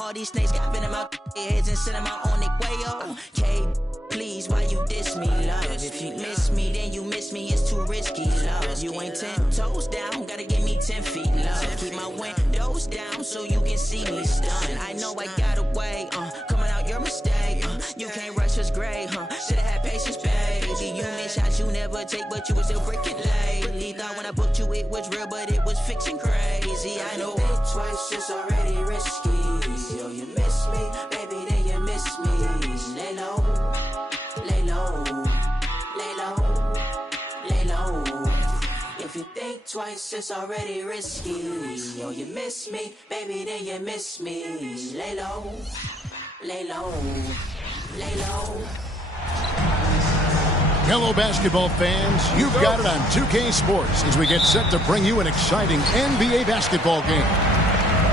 All these snakes got venom out their heads and send them out on their way, yo. K, please, why you diss me, love? If you miss me, then you miss me, it's too risky, love. You ain't 10 toes down, gotta give me 10 feet, love. Keep my windows down so you can see me stunned. I know I got away, coming out your mistake. You can't rush us great, should've had patience, baby. You miss shots you never take, but you were still freaking lately. Thought when I booked you it was real, but it was fiction crazy. I know think twice, it's already risky. Yo, you miss me, baby, then you miss me. Lay low, lay low, lay low, lay low. If you think twice, it's already risky. Yo, you miss me, baby, then you miss me. Lay low, lay low, lay low. Hello, basketball fans. You've got it on 2K Sports as we get set to bring you an exciting NBA basketball game.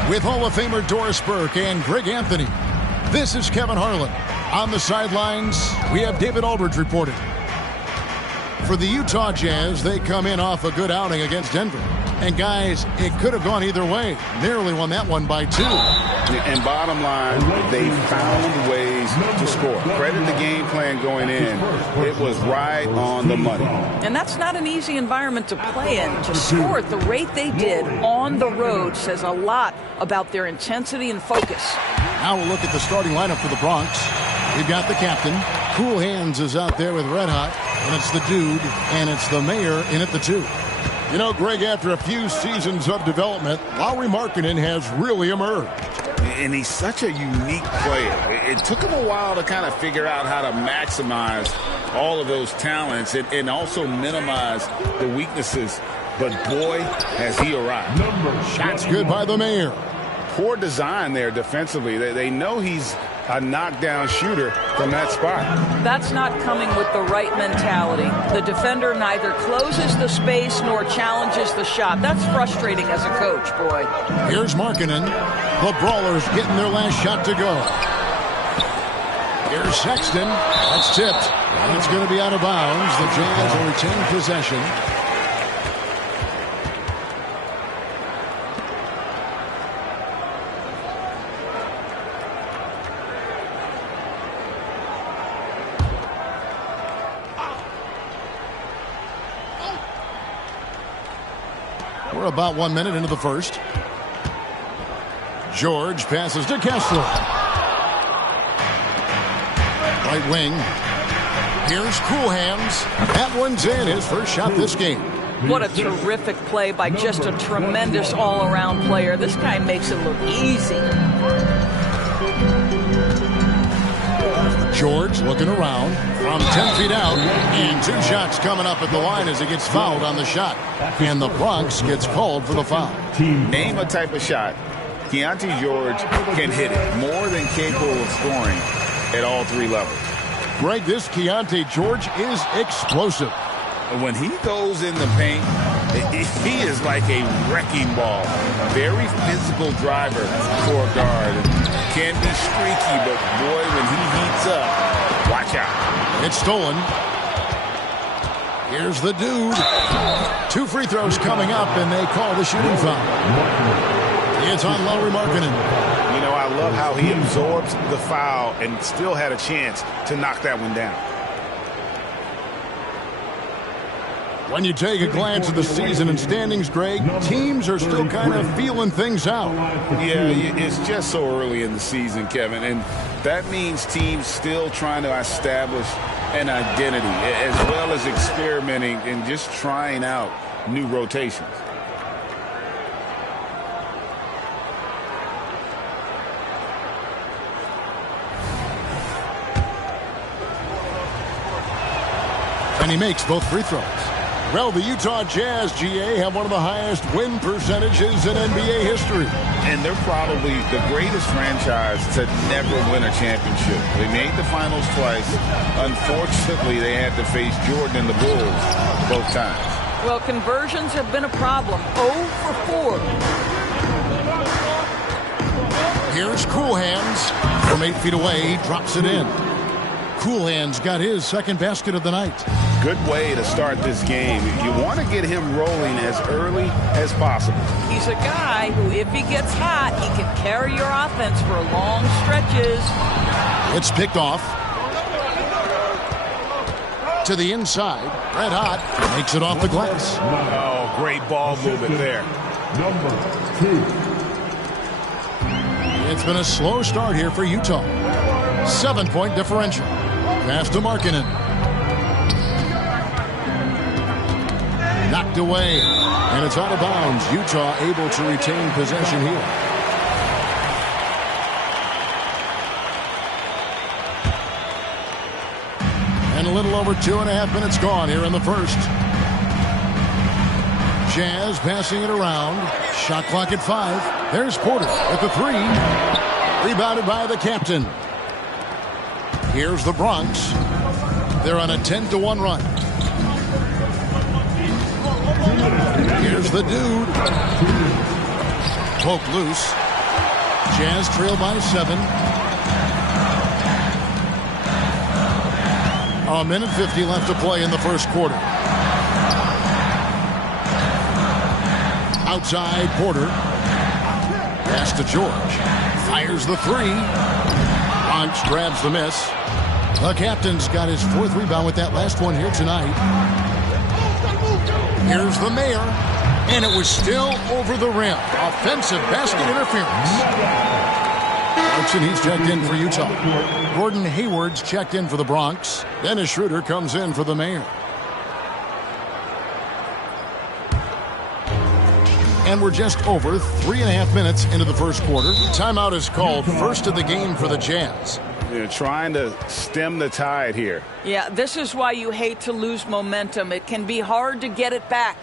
With Hall of Famer Doris Burke and Greg Anthony, this is Kevin Harlan. On the sidelines, we have David Aldridge reporting. For the Utah Jazz, they come in off a good outing against Denver. And guys, it could have gone either way. Nearly won that one by 2. And bottom line, they found ways to score. Credit the game plan going in. It was right on the money. And that's not an easy environment to play in. To score at the rate they did on the road says a lot about their intensity and focus. Now we'll look at the starting lineup for the Bronx. We've got the captain. Cool Hands is out there with Red Hot. And it's the dude. And it's the mayor in at the 2. You know, Greg, after a few seasons of development, Lauri Markkanen has really emerged. And he's such a unique player. It took him a while to kind of figure out how to maximize all of those talents and also minimize the weaknesses. But, boy, has he arrived. Shots good by the mayor. Poor design there defensively. They know he's a knockdown shooter from that spot. That's not coming with the right mentality. The defender neither closes the space nor challenges the shot. That's frustrating as a coach, boy. Here's Markkanen. The Brawlers getting their last shot to go. Here's Sexton. That's tipped. And it's going to be out of bounds. The Jazz will retain possession. We're about 1 minute into the first. George passes to Kessler. Right wing. Here's Cool Hands. That one's in. His first shot this game. What a terrific play by just a tremendous all-around player. This guy makes it look easy. George looking around from 10 feet out. And 2 shots coming up at the line as he gets fouled on the shot. And the Bronx gets called for the foul. Name a type of shot Keontae George can hit it. More than capable of scoring at all 3 levels. Greg, this Keontae George is explosive. When he goes in the paint, he is like a wrecking ball. Very physical driver for a guard. Can be streaky, but boy, when he heats up, watch out. It's stolen. Here's the dude. 2 free throws coming up, and they call the shooting foul. It's on Lauri Markkanen. You know, I love how he absorbs the foul and still had a chance to knock that one down. When you take a glance at the season and standings, Greg, teams are still kind of feeling things out. Yeah, it's just so early in the season, Kevin, and that means teams still trying to establish an identity as well as experimenting and just trying out new rotations. And he makes both free throws. Well, the Utah Jazz, GA, have one of the highest win percentages in NBA history. And they're probably the greatest franchise to never win a championship. They made the finals twice. Unfortunately, they had to face Jordan and the Bulls both times. Well, conversions have been a problem. 0 for 4. Here's Cool Hands. From 8 feet away, he drops it in. Cool Hands got his second basket of the night. good way to start this game. You want to get him rolling as early as possible. He's a guy who, if he gets hot, he can carry your offense for long stretches. It's picked off. To the inside. Red hot. Makes it off the glass. Oh, great ball movement there. Number 2. It's been a slow start here for Utah. 7-point differential. Pass to Markkanen. Knocked away. And it's out of bounds. Utah able to retain possession here. And a little over 2.5 minutes gone here in the first. Jazz passing it around. Shot clock at 5. There's Porter at the 3. Rebounded by the captain. Here's the Bronx. They're on a 10-1 run. Here's the dude. Poke loose. Jazz trail by 7. A minute 50 left to play in the first quarter. Outside Porter. Pass to George. Fires the 3. Bronx grabs the miss. The captain's got his 4th rebound with that last one here tonight. Here's the mayor. And it was still over the rim. Offensive basket interference. Clarkson, he's checked in for Utah. Gordon Hayward's checked in for the Bronx. Dennis Schroeder comes in for the mayor. And we're just over 3.5 minutes into the first quarter. Timeout is called. First of the game for the Jazz. They're trying to stem the tide here. Yeah, this is why you hate to lose momentum. It can be hard to get it back.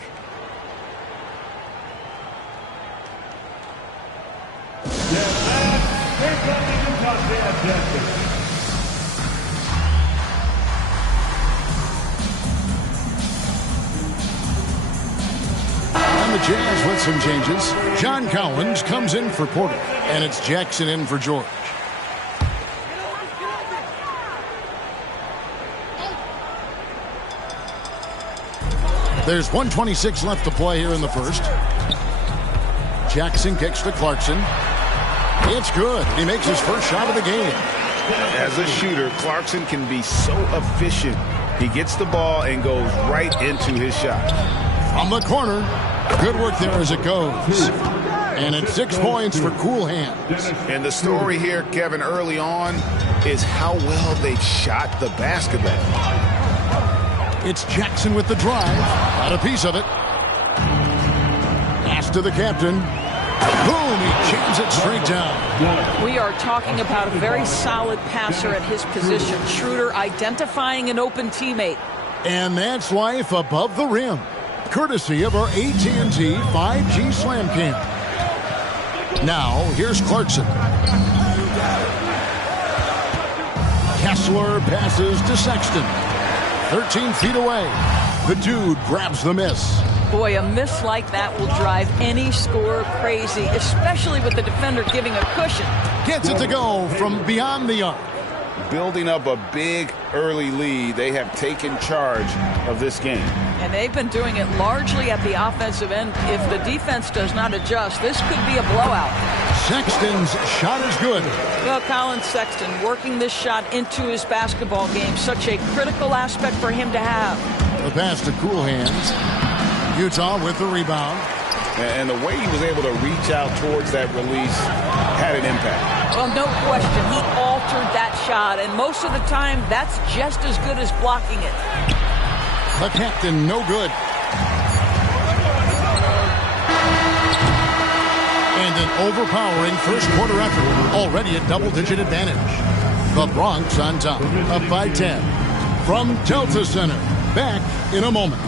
The Jazz with some changes. John Collins comes in for Porter. And it's Jackson in for George. There's 1:26 left to play here in the first. Jackson kicks to Clarkson. It's good. He makes his first shot of the game. As a shooter, Clarkson can be so efficient. He gets the ball and goes right into his shot. From the corner. Good work there as it goes. And it's 6 points for Cool Hands. And the story here, Kevin, early on is how well they shot the basketball. It's Jackson with the drive. Got a piece of it. Pass to the captain. Boom, he jams it straight down. We are talking about a very solid passer at his position. Schroeder identifying an open teammate. And that's life above the rim. Courtesy of our AT&T 5G Slam Cam. Now, here's Clarkson. Kessler passes to Sexton. 13 feet away. The dude grabs the miss. Boy, a miss like that will drive any scorer crazy, especially with the defender giving a cushion. Gets it to go from beyond the arc. Building up a big early lead, they have taken charge of this game. And they've been doing it largely at the offensive end. If the defense does not adjust, this could be a blowout. Sexton's shot is good. Well, Colin Sexton working this shot into his basketball game. Such a critical aspect for him to have. The pass to Cool Hands. Utah with the rebound. And the way he was able to reach out towards that release had an impact. Well, no question. He altered that shot, and most of the time, that's just as good as blocking it. The captain, no good. And an overpowering first quarter effort. Already a double-digit advantage. The Bronx on top, up by 10. From Delta Center. Back in a moment.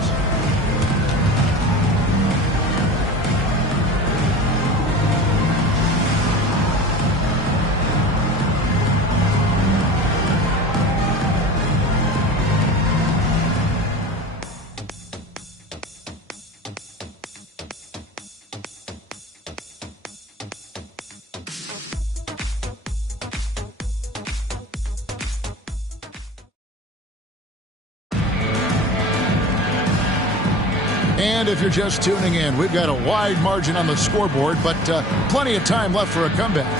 And if you're just tuning in, we've got a wide margin on the scoreboard, but plenty of time left for a comeback.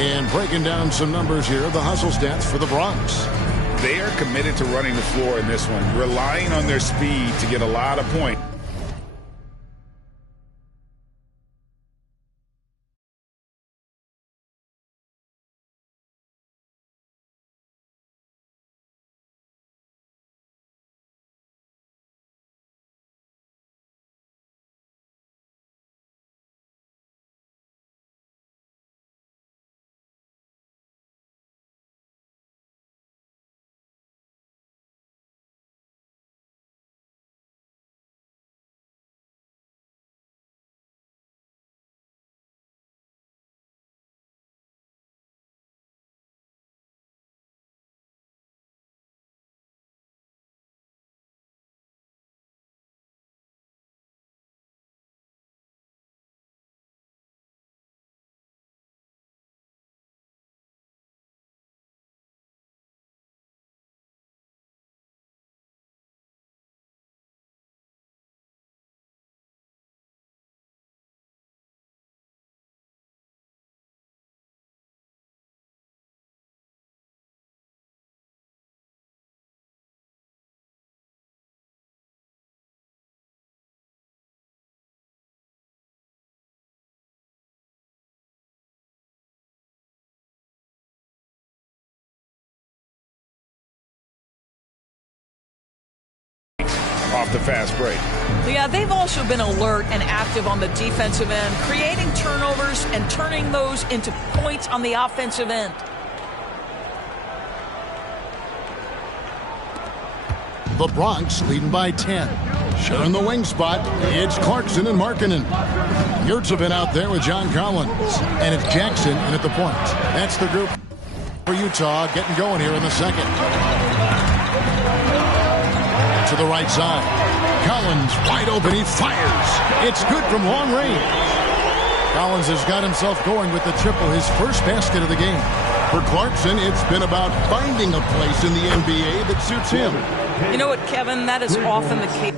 And breaking down some numbers here, the hustle stats for the Bronx. They are committed to running the floor in this one, relying on their speed to get a lot of points. Off the fast break. Yeah, they've also been alert and active on the defensive end, creating turnovers and turning those into points on the offensive end. The Bronx leading by 10. Sharing the wing spot, it's Clarkson and Markkanen. Yurtsevin out there with John Collins. And it's Jackson in at the point. That's the group for Utah getting going here in the second. To the right side. Collins wide open. He fires. It's good from long range. Collins has got himself going with the triple, his first basket of the game. For Clarkson, it's been about finding a place in the NBA that suits him. You know what, Kevin? That is often the case.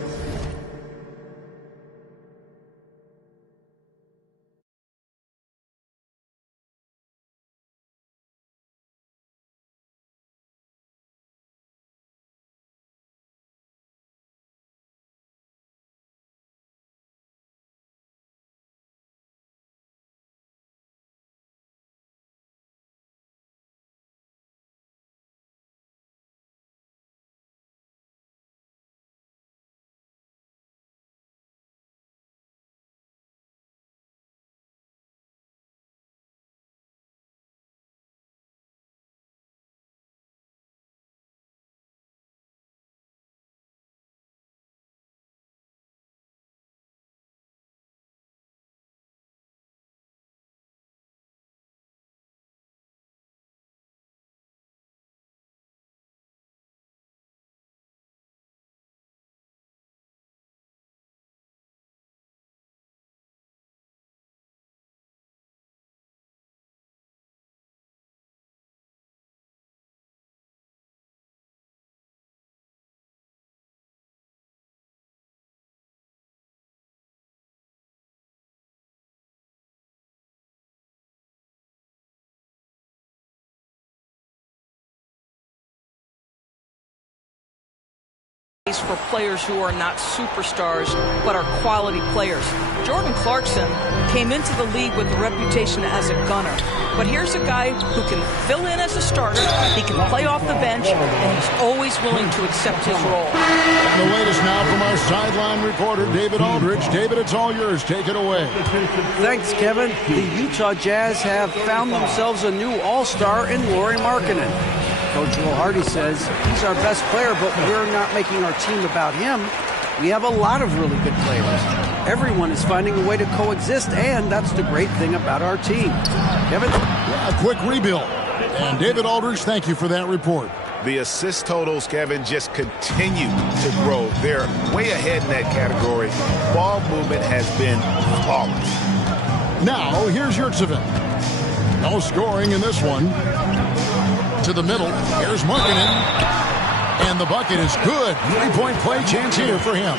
For players who are not superstars but are quality players. Jordan Clarkson came into the league with a reputation as a gunner, but here's a guy who can fill in as a starter, he can play off the bench, and he's always willing to accept his role. And the latest now from our sideline reporter, David Aldridge. David, it's all yours. Take it away. Thanks, Kevin. The Utah Jazz have found themselves a new all-star in Lauri Markkanen. Coach Will Hardy says he's our best player, but we're not making our team about him. We have a lot of really good players. Everyone is finding a way to coexist, and that's the great thing about our team. Kevin? Yeah, a quick rebuild. And David Aldridge, thank you for that report. The assist totals, Kevin, just continue to grow. They're way ahead in that category. Ball movement has been flawless. Now, here's Yurtsevin. No scoring in this one. To the middle. Here's Markkanen. And the bucket is good. 3-point play chance here for him.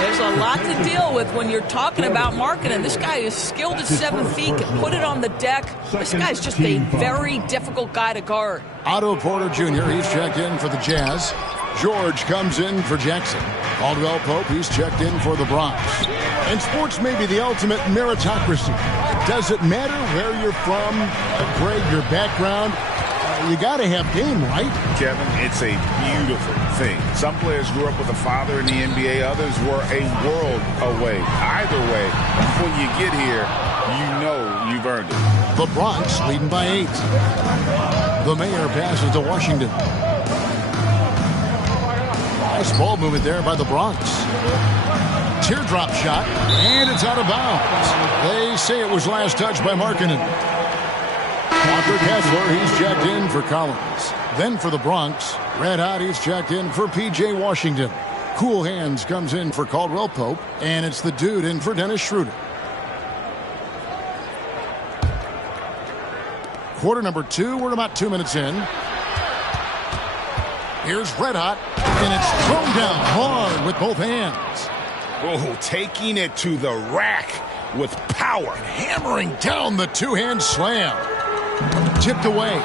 There's a lot to deal with when you're talking about Markkanen. This guy is skilled at 7 feet, can put it on the deck. This guy's just a very difficult guy to guard. Otto Porter Jr., he's checked in for the Jazz. George comes in for Jackson. Caldwell Pope, he's checked in for the Bronx. And sports may be the ultimate meritocracy. Does it matter where you're from, Greg, your background? You got to have game, right? Kevin, it's a beautiful thing. Some players grew up with a father in the NBA. Others were a world away. Either way, when you get here, you know you've earned it. The Bronx leading by 8. The Mayor passes to Washington. Nice ball movement there by the Bronx. Teardrop shot, and it's out of bounds. They say it was last touched by Markkanen. Walker Kessler, he's checked in for Collins. Then for the Bronx, Red Hot, he's checked in for P.J. Washington. Cool Hands comes in for Caldwell Pope, and it's the dude in for Dennis Schroeder. Quarter number 2, we're about 2 minutes in. Here's Red Hot, and it's thrown down hard with both hands. Oh, taking it to the rack with power. Hammering down the two-hand slam. Tipped away.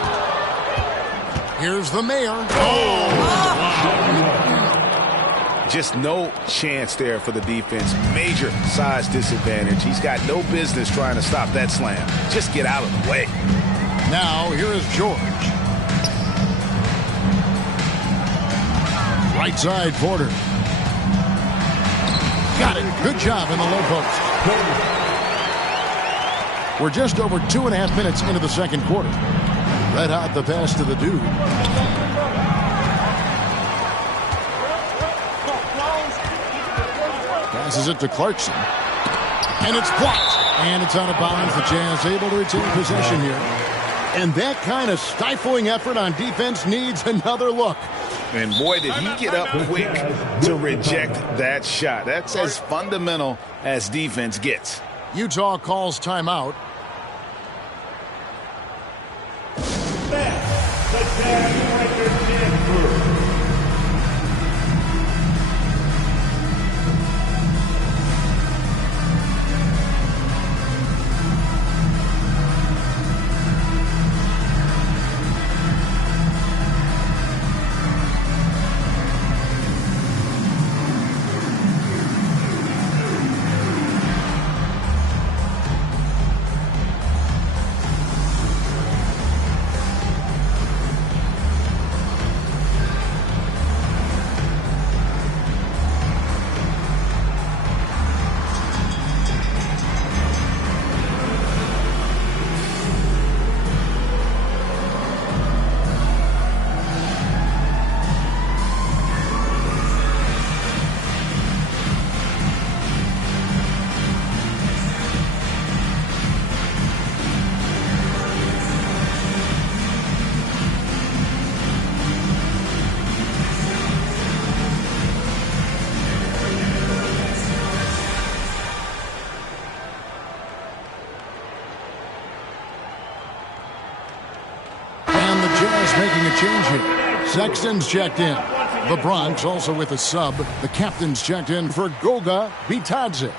Here's the Mayor. Oh! Just no chance there for the defense. Major size disadvantage. He's got no business trying to stop that slam. Just get out of the way. Now, here is George. Right side, Porter. Got it. Good job in the low post. We're just over 2.5 minutes into the second quarter. Red Hot the pass to the dude. Passes it to Clarkson. And it's blocked. And it's out of bounds. The Jazz able to retain possession here. And that kind of stifling effort on defense needs another look. And boy, did he get up quick to reject that shot. That's as fundamental as defense gets. Utah calls timeout. Making a change here. Sexton's checked in. The Bronx also with a sub. The captain's checked in for Goga Bitadze.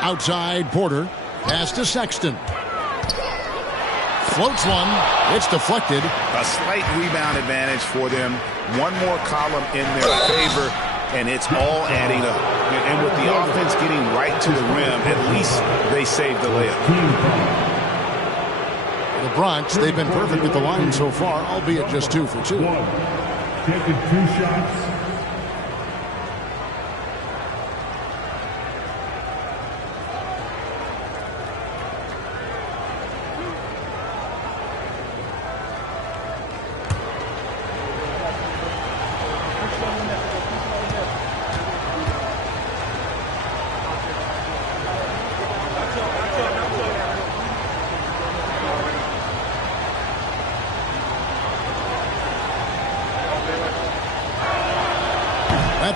Outside, Porter. Pass to Sexton. Floats one. It's deflected. A slight rebound advantage for them. One more column in their favor, and it's all adding up. And with the offense getting right to the rim, at least they saved the layup. The Bronx, they've been perfect at the line so far, albeit just 2 for 2. Taking 2 shots.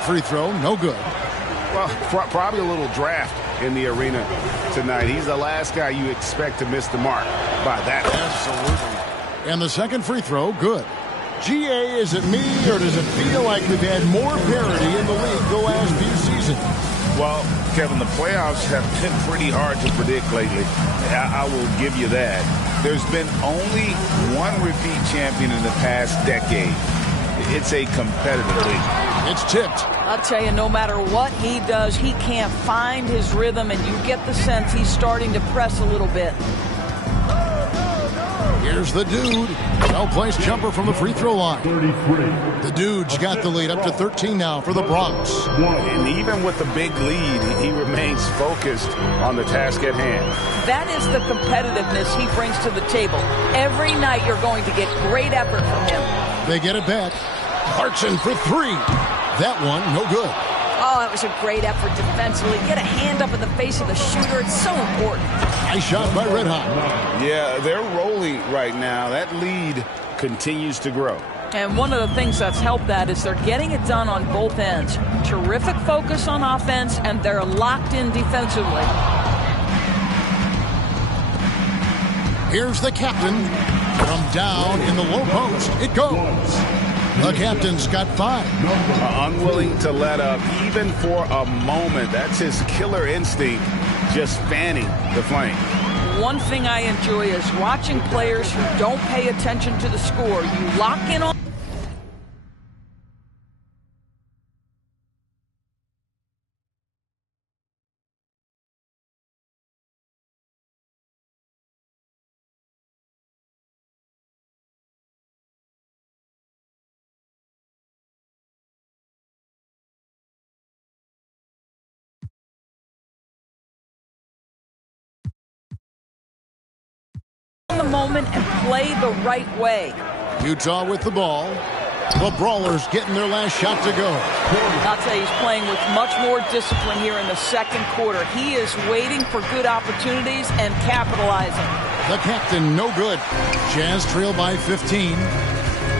Free throw, no good. Well, probably a little draft in the arena tonight. He's the last guy you expect to miss the mark by that. Absolutely. And the second free throw, good. GA, is it me, or does it feel like we've had more parity in the league the last few seasons? Well, Kevin, the playoffs have been pretty hard to predict lately. I will give you that. There's been only one repeat champion in the past decade. It's a competitive league. It's tipped. I'll tell you, no matter what he does, he can't find his rhythm, and you get the sense he's starting to press a little bit. Here's the dude. Well-placed jumper from the free throw line. 33. The dude's got the lead up to 13 now for the Bronx. And even with the big lead, he remains focused on the task at hand. That is the competitiveness he brings to the table. Every night you're going to get great effort from him. They get it back. Clarkson for three. That one, no good. Oh, that was a great effort defensively. Get a hand up in the face of the shooter. It's so important. Nice shot by Red Hot. Yeah, they're rolling right now. That lead continues to grow. And one of the things that's helped that is they're getting it done on both ends. Terrific focus on offense, and they're locked in defensively. Here's the captain. From down in the low post, it goes. The captain's got 5. Unwilling to let up even for a moment. That's his killer instinct, just fanning the flame. One thing I enjoy is watching players who don't pay attention to the score. You lock in on the moment and play the right way. Utah with the ball. The Brawlers getting their last shot to go. I'll tell you, he's playing with much more discipline here in the second quarter. He is waiting for good opportunities and capitalizing. The captain, no good. Jazz trail by 15.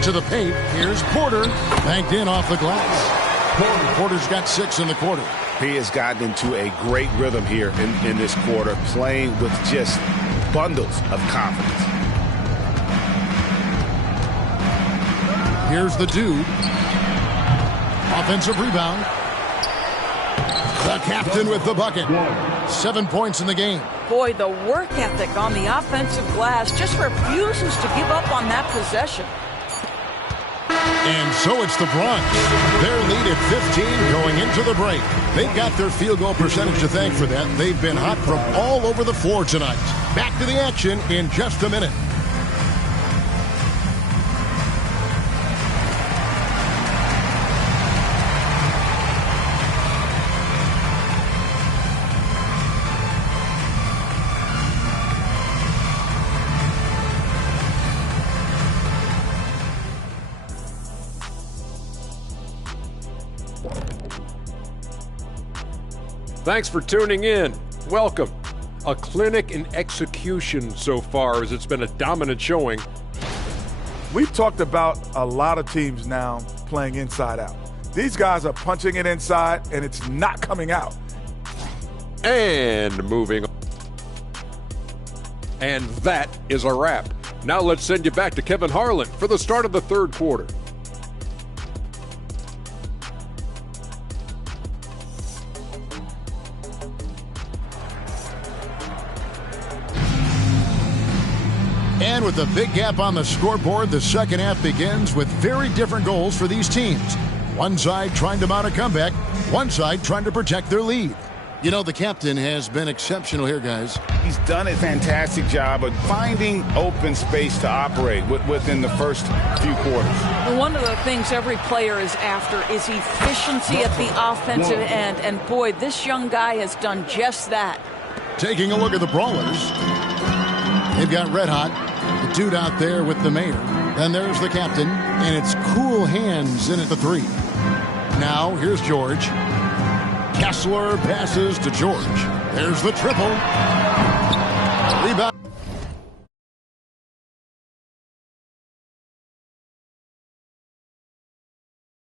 To the paint, here's Porter. Banked in off the glass. Porter's got 6 in the quarter. He has gotten into a great rhythm here in this quarter, playing with just bundles of confidence. Here's the dude. Offensive rebound. The captain with the bucket. 7 points in the game. Boy, the work ethic on the offensive glass just refuses to give up on that possession. And so it's the Bronx. Their lead at 15 going into the break. They've got their field goal percentage to thank for that. They've been hot from all over the floor tonight. Back to the action in just a minute. Thanks for tuning in. Welcome. A clinic in execution so far, as it's been a dominant showing. We've talked about a lot of teams now playing inside out. These guys are punching it inside, and it's not coming out. And moving on. And that is a wrap. Now let's send you back to Kevin Harlan for the start of the third quarter. And with a big gap on the scoreboard, the second half begins with very different goals for these teams. One side trying to mount a comeback, one side trying to protect their lead. You know, the captain has been exceptional here, guys. He's done a fantastic job of finding open space to operate within the first few quarters. One of the things every player is after is efficiency at the offensive end. And boy, this young guy has done just that. Taking a look at the Brawlers. They've got Red Hot, the dude out there with the mayor. Then there's the captain, and it's cool hands in at the 3. Now, here's George. Kessler passes to George. There's the triple. Rebound.